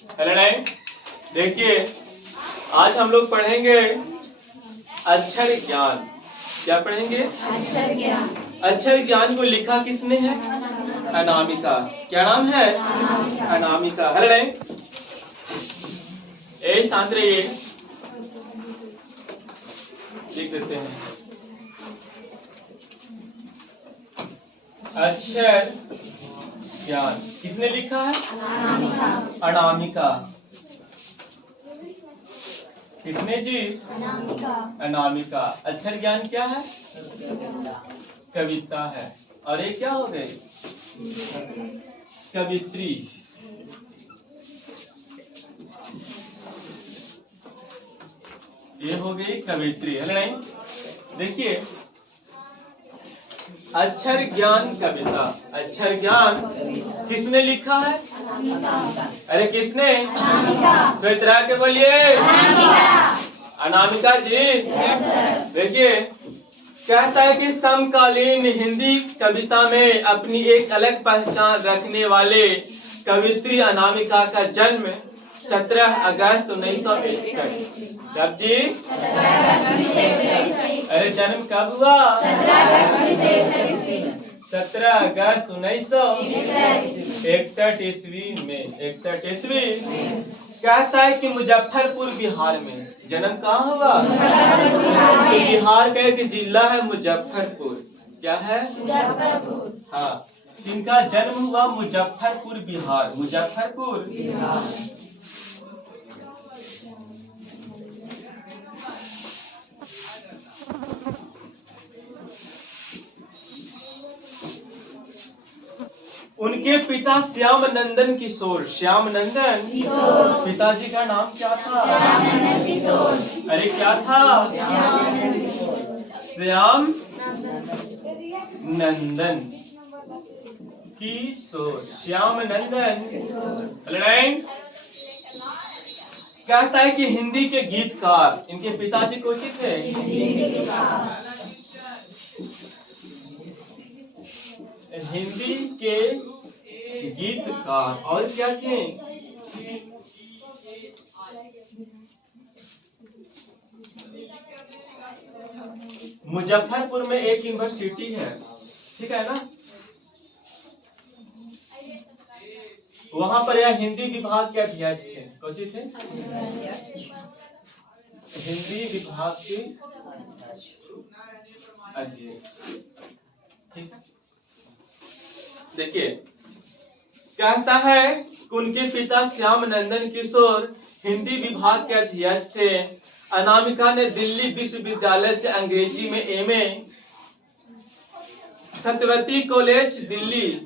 Hello नहीं, देखिए आज हम लोग पढ़ेंगे अक्षर ज्ञान। क्या पढ़ेंगे? अक्षर ज्ञान। अक्षर ज्ञान को लिखा किसने है? अनामिका। क्या नाम है? अनामिका। हेलो नहीं, शांत रहिए, लिख देते हैं। अक्षर ज्ञान किसने लिखा है? अनामिका। अनामिका। किसने जी? अनामिका। अनामिका। अक्षर ज्ञान क्या है? कविता है। और ये क्या हो गई? कवित्री। ये हो गई कवित्री। है नहीं? देखिए अक्षर ज्ञान कविता। अक्षर ज्ञान किसने लिखा है? अनामिका। अरे किसने? अनामिका। तो इतरा के बोलिए। अनामिका जी। देखिए कहता है कि समकालीन हिंदी कविता में अपनी एक अलग पहचान रखने वाले कवित्री अनामिका का जन्म 17 अगस्त 1961। कब जी? अरे जन्म कब हुआ? 17 अगस्त 1961 ईस्वी में। 61 ईस्वी। कहता है कि मुजफ्फरपुर बिहार में। जन्म कहाँ हुआ? बिहार का एक जिला है मुजफ्फरपुर। क्या है? मुजफ्फरपुर। हाँ, इनका जन्म हुआ मुजफ्फरपुर बिहार। मुजफ्फरपुर उनके पिता श्याम नंदन किशोर। श्याम नंदन किशोर। पिताजी का नाम क्या था? श्यामानंद किशोर। अरे क्या था? श्यामानंद किशोर। श्याम नंदन किशोर। श्याम नंदन किशोर। कहता है कि हिंदी के गीतकार। इनके पिताजी कौन थे? हिंदी के गीतकार। और क्या थे? मुजफ्फरपुर में एक यूनिवर्सिटी है, ठीक है ना? वहां पर यह हिंदी विभाग के अध्यक्ष थे। कौन थे? हिंदी विभाग के अध्यक्ष। ठीक है, देखिए कहता है कि उनके पिता श्याम नंदन किशोर हिंदी विभाग के अध्यक्ष थे। अनामिका ने दिल्ली विश्वविद्यालय से अंग्रेजी में एमए, सत्यवती कॉलेज दिल्ली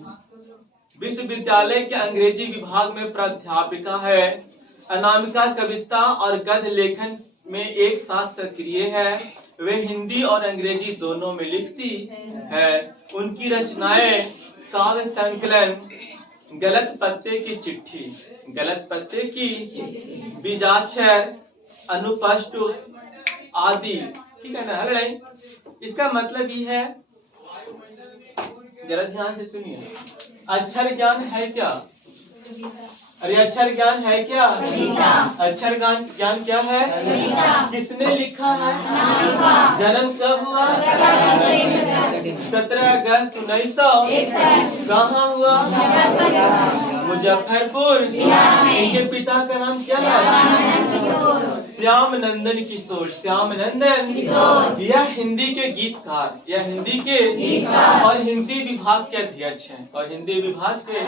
विश्वविद्यालय के अंग्रेजी विभाग में प्राध्यापिका है। अनामिका कविता और गद्य लेखन में एक साथ सक्रिय है। वे हिंदी और अंग्रेजी दोनों में लिखती है। उनकी रचनाएं काव्य संकलन गलत पत्ते की चिट्ठी, गलत पत्ते की, बीजाक्षर, अनुपष्ट आदि। ठीक है ना? अरे नहीं, इसका मतलब ये है, जरा ध्यान से सुनिए। अक्षर ज्ञान है क्या? अरे अक्षर ज्ञान है क्या? अक्षर ज्ञान क्या है? किसने लिखा है? जन्म कब हुआ? 17 अगस्त 1961। कहाँ हुआ? मुजफ्फरपुर। इनके पिता का नाम क्या है? श्याम नंदन किशोर। श्याम नंदन यह हिंदी के गीतकार, यह हिंदी के और हिंदी विभाग के अध्यक्ष हैं। और हिंदी विभाग के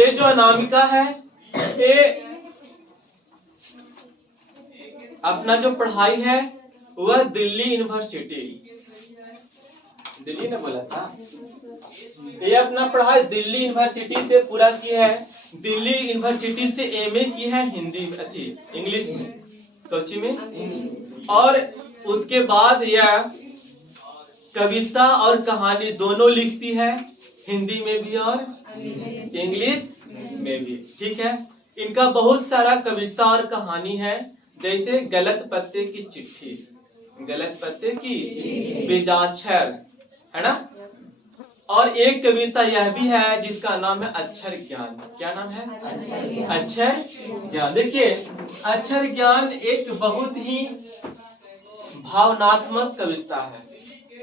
ये जो अनामिका है, ये अपना जो पढ़ाई है वह दिल्ली यूनिवर्सिटी, दिल्ली ने बोला था, ये अपना पढ़ाई दिल्ली यूनिवर्सिटी से पूरा किया है। दिल्ली यूनिवर्सिटी से एमए की है हिंदी में, इंग्लिश में, कोची में। और उसके बाद यह कविता और कहानी दोनों लिखती है, हिंदी में भी और इंग्लिश में भी। ठीक है, इनका बहुत सारा कविता और कहानी है, जैसे गलत पत्ते की चिट्ठी, गलत पत्ते की, बीजाक्षर, है ना? और एक कविता यह भी है जिसका नाम है अक्षर ज्ञान। क्या नाम है? अक्षर ज्ञान। देखिए, अक्षर ज्ञान एक बहुत ही भावनात्मक कविता है,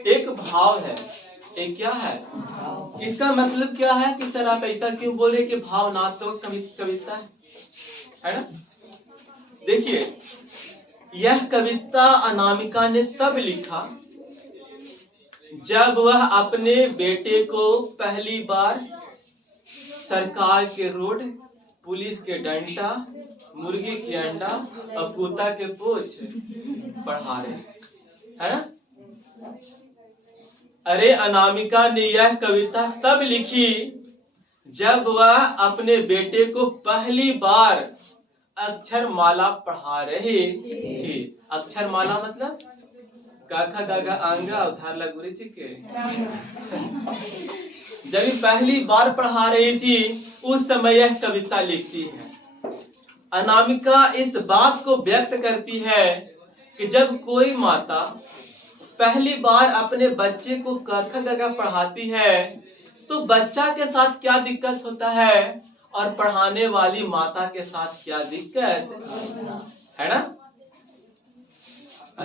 एक भाव है। एक क्या है? इसका मतलब क्या है कि सर आप ऐसा क्यों बोले कि भावनात्मक कविता है ना? देखिए, यह कविता अनामिका ने तब लिखा जब वह अपने बेटे को पहली बार सरकार के रोड, पुलिस के डंडा, मुर्गी के अंडा और कुत्ता के पोछ पढ़ा रहे है ना? अरे अनामिका ने यह कविता तब लिखी जब वह अपने बेटे को पहली बार अक्षर माला पढ़ा रही थी। अक्षर माला मतलब काका गागा आंगा उधार लगुरी के जब पहली बार पढ़ा रही थी उस समय यह कविता लिखती है। अनामिका इस बात को व्यक्त करती है कि जब कोई माता पहली बार अपने बच्चे को काका गागा पढ़ाती है तो बच्चा के साथ क्या दिक्कत होता है और पढ़ाने वाली माता के साथ क्या दिक्कत है ना?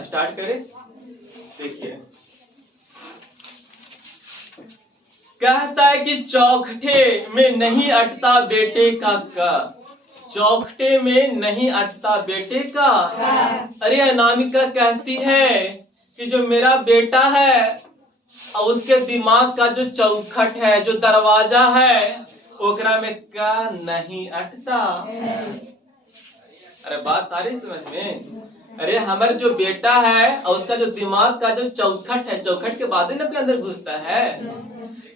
स्टार्ट करें। देखिए, कहता है कि चौखटे में नहीं अटता बेटे का का, चौखटे में नहीं अटता बेटे का। अरे अनामिका कहती है कि जो मेरा बेटा है और उसके दिमाग का जो चौखट है, जो दरवाजा है, ओकरा में का नहीं अटता। अरे बात आ रही समझ में? अरे हमारे जो बेटा है और उसका जो दिमाग का जो चौखट है, चौखट के बाद ना अपने अंदर घुसता है,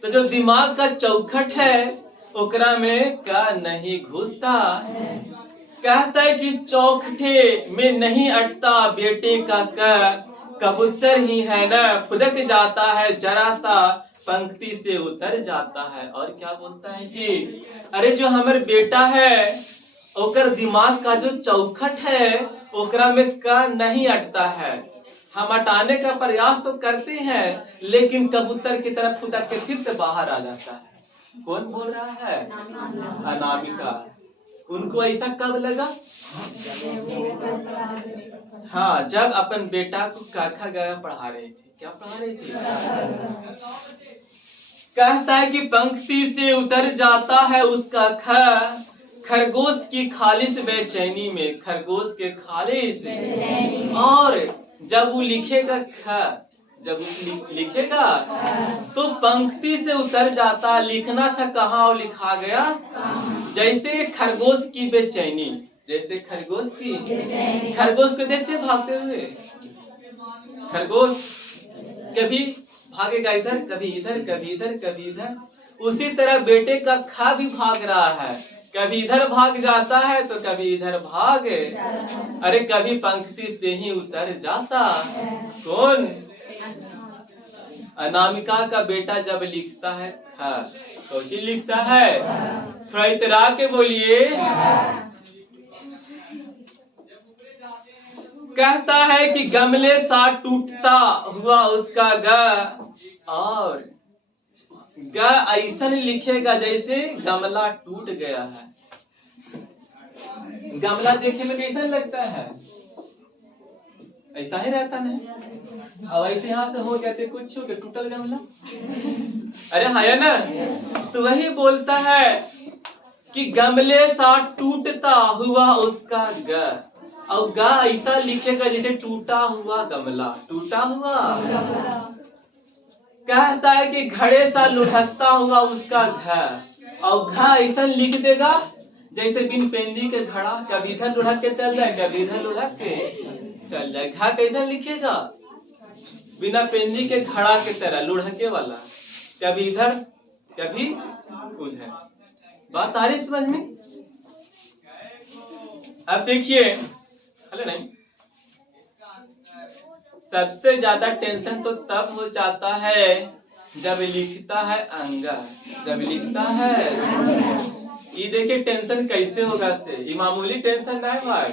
तो जो दिमाग का चौखट है ओकरा में का नहीं घुसता। कहता है कि चौखटे में नहीं अटता बेटे का कबूतर ही है ना, फुदक जाता है जरा सा पंक्ति से उतर जाता है। और क्या बोलता है जी? अरे जो हमारे बेटा है ओकर दिमाग का जो चौखट है ओकरा में का नहीं अटता है। हम हटाने का प्रयास तो करते हैं लेकिन कबूतर की तरफ फुदक के फिर से बाहर आ जाता है। कौन बोल रहा है? अनामिका। उनको ऐसा कब लगा? हाँ, जब अपन बेटा को काका गाया पढ़ा रहे थे। क्या पढ़ा रहे थे? कहता है कि पंक्ति से उतर जाता है उसका खरगोश की खालिश बेचैनी में, खरगोश के खालिश। और जब वो लिखेगा जब वो लिखेगा तो पंक्ति से उतर जाता। लिखना था कहाँ और लिखा गया? जैसे खरगोश की बेचैनी, जैसे खरगोश की, खरगोश को देखते भागते हुए, खरगोश कभी भागेगा इधर, कभी इधर, कभी इधर, कभी इधर। उसी तरह बेटे का खा भी भाग रहा है, कभी इधर भाग जाता है तो कभी इधर भागे। अरे कभी पंक्ति से ही उतर जाता। कौन? अनामिका का बेटा जब लिखता है कौन सी लिखता है? थोड़ा इतरा के बोलिए। कहता है कि गमले सा टूटता हुआ उसका ग, और ग ऐसा लिखेगा जैसे गमला टूट गया है। गमला देखने में कैसा लगता है? ऐसा ही रहता नहीं। अब ऐसे यहाँ से हो जाते कुछ हो के टूटल गमला। अरे है ना? तो वही बोलता है कि गमले सा टूटता हुआ उसका ग, और गा ऐसा लिखेगा जैसे टूटा हुआ गमला, टूटा हुआ। कहता है कि घड़े सा लुढ़कता हुआ उसका घर, और घा ऐसा लिख देगा जैसे बिन पेंदी के घड़ा, कभी इधर लुढ़क के चल जाए, कभी इधर लुढ़क के चल जाए। घा कैसा लिखेगा? बिना पेंदी के घड़ा के तरह, लुढ़के वाला, कभी इधर कभी उधर। बात आ रही समझ में? अब देखिए, हेलो नहीं, सबसे ज्यादा टेंशन तो तब हो जाता है जब लिखता है अंगा, जब लिखता है। ये देखिए टेंशन कैसे होगा से, ये मामूली टेंशन ना है भाई।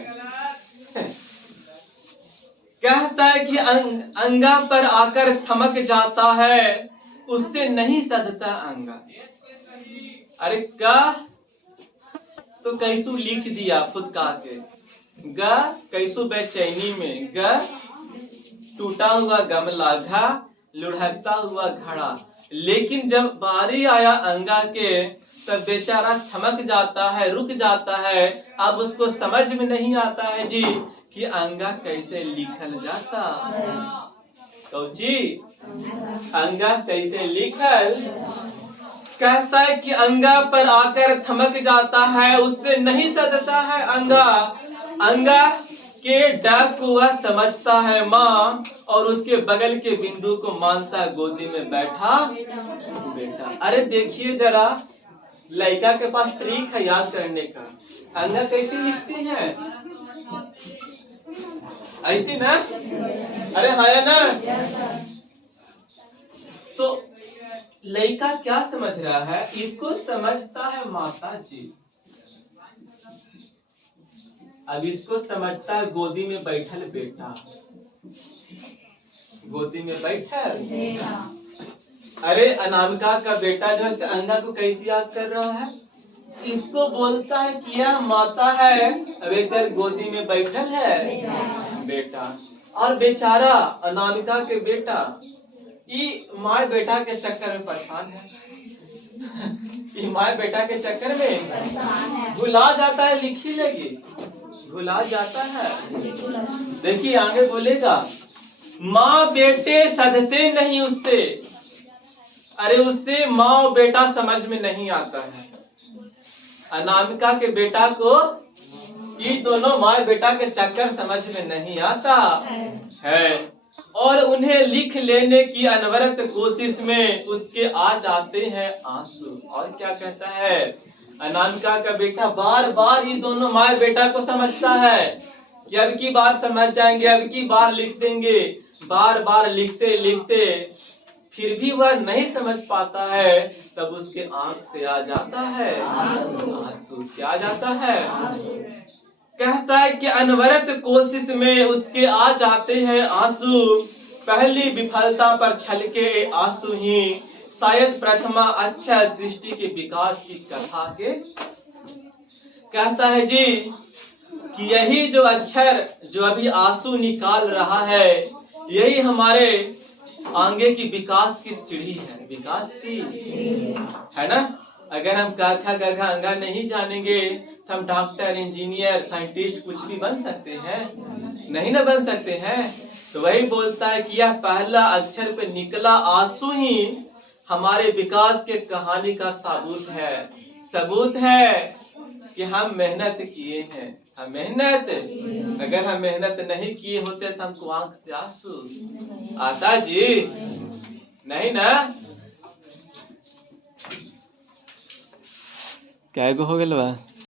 कहता है कि अंगा पर आकर थमक जाता है उससे नहीं सधता अंगा। अरे का तो कैसू लिख दिया खुद का के, ग कैसू बेचैनी में, ग टूटा हुआ गमला, घा लुढ़कता हुआ घड़ा। लेकिन जब बारी आया अंगा के तब बेचारा थमक जाता है, रुक जाता है। अब उसको समझ में नहीं आता है जी कि अंगा कैसे लिखल जाता। कौची अंगा कैसे लिखल? कहता है कि अंगा पर आकर थमक जाता है, उससे नहीं सधता है अंगा। अंगा के डाक को वह समझता है माँ, और उसके बगल के बिंदु को मानता गोदी में बैठा बेटा। अरे देखिए जरा, लड़का के पास ट्रिक है याद करने का। अंगा कैसे लिखते हैं? ऐसी ना? अरे है ना? तो लड़का क्या समझ रहा है? इसको समझता है माता जी। अब इसको समझता है गोदी में बैठल बेटा, गोदी में बैठल। अरे अनामिका का बेटा जो है अंगा को कैसे याद कर रहा है? इसको बोलता है कि यह माता है, अब एक गोदी में बैठल है बेटा। और बेचारा अनामिका के बेटा ये माँ बेटा के चक्कर में परेशान है। ये माँ बेटा के चक्कर में भुला जाता है, लिखी लगी भुला जाता है। देखिए आगे बोलेगा, माँ बेटे सधते नहीं उससे। अरे उससे माँ बेटा समझ में नहीं आता है। अनामिका के बेटा को ये दोनों माँ बेटा के चक्कर समझ में नहीं आता है, और उन्हें लिख लेने की अनवरत कोशिश में उसके आ जाते हैं आंसू। और क्या कहता है अनामिका का बेटा? बार बार ये दोनों माँ बेटा को समझता है कि अब की बार समझ जाएंगे, अब की बार लिख देंगे। बार बार लिखते लिखते फिर भी वह नहीं समझ पाता है, तब उसके आंख से आ जाता है आंसू। क्या आ जाता है? कहता है कि अनवरत कोशिश में उसके आ जाते हैं आंसू। पहली विफलता पर छलके आंसू ही शायद प्रथमा अक्षर सृष्टि के विकास की कथा के। कहता है जी कि यही जो अक्षर जो अभी आंसू निकाल रहा है, यही हमारे आगे की विकास की सीढ़ी है। विकास की है ना? अगर हम क ख ग घ अंगा नहीं जानेंगे तो हम डॉक्टर, इंजीनियर, साइंटिस्ट कुछ भी बन सकते हैं? नहीं ना बन सकते हैं। तो वही बोलता है कि यह पहला अक्षर पे निकला आंसू ही हमारे विकास के कहानी का सबूत है कि हम मेहनत किए हैं। हम मेहनत, अगर हम मेहनत नहीं किए होते तो हमको आंख से आंसू आता जी? नहीं ना? क्या हो गया?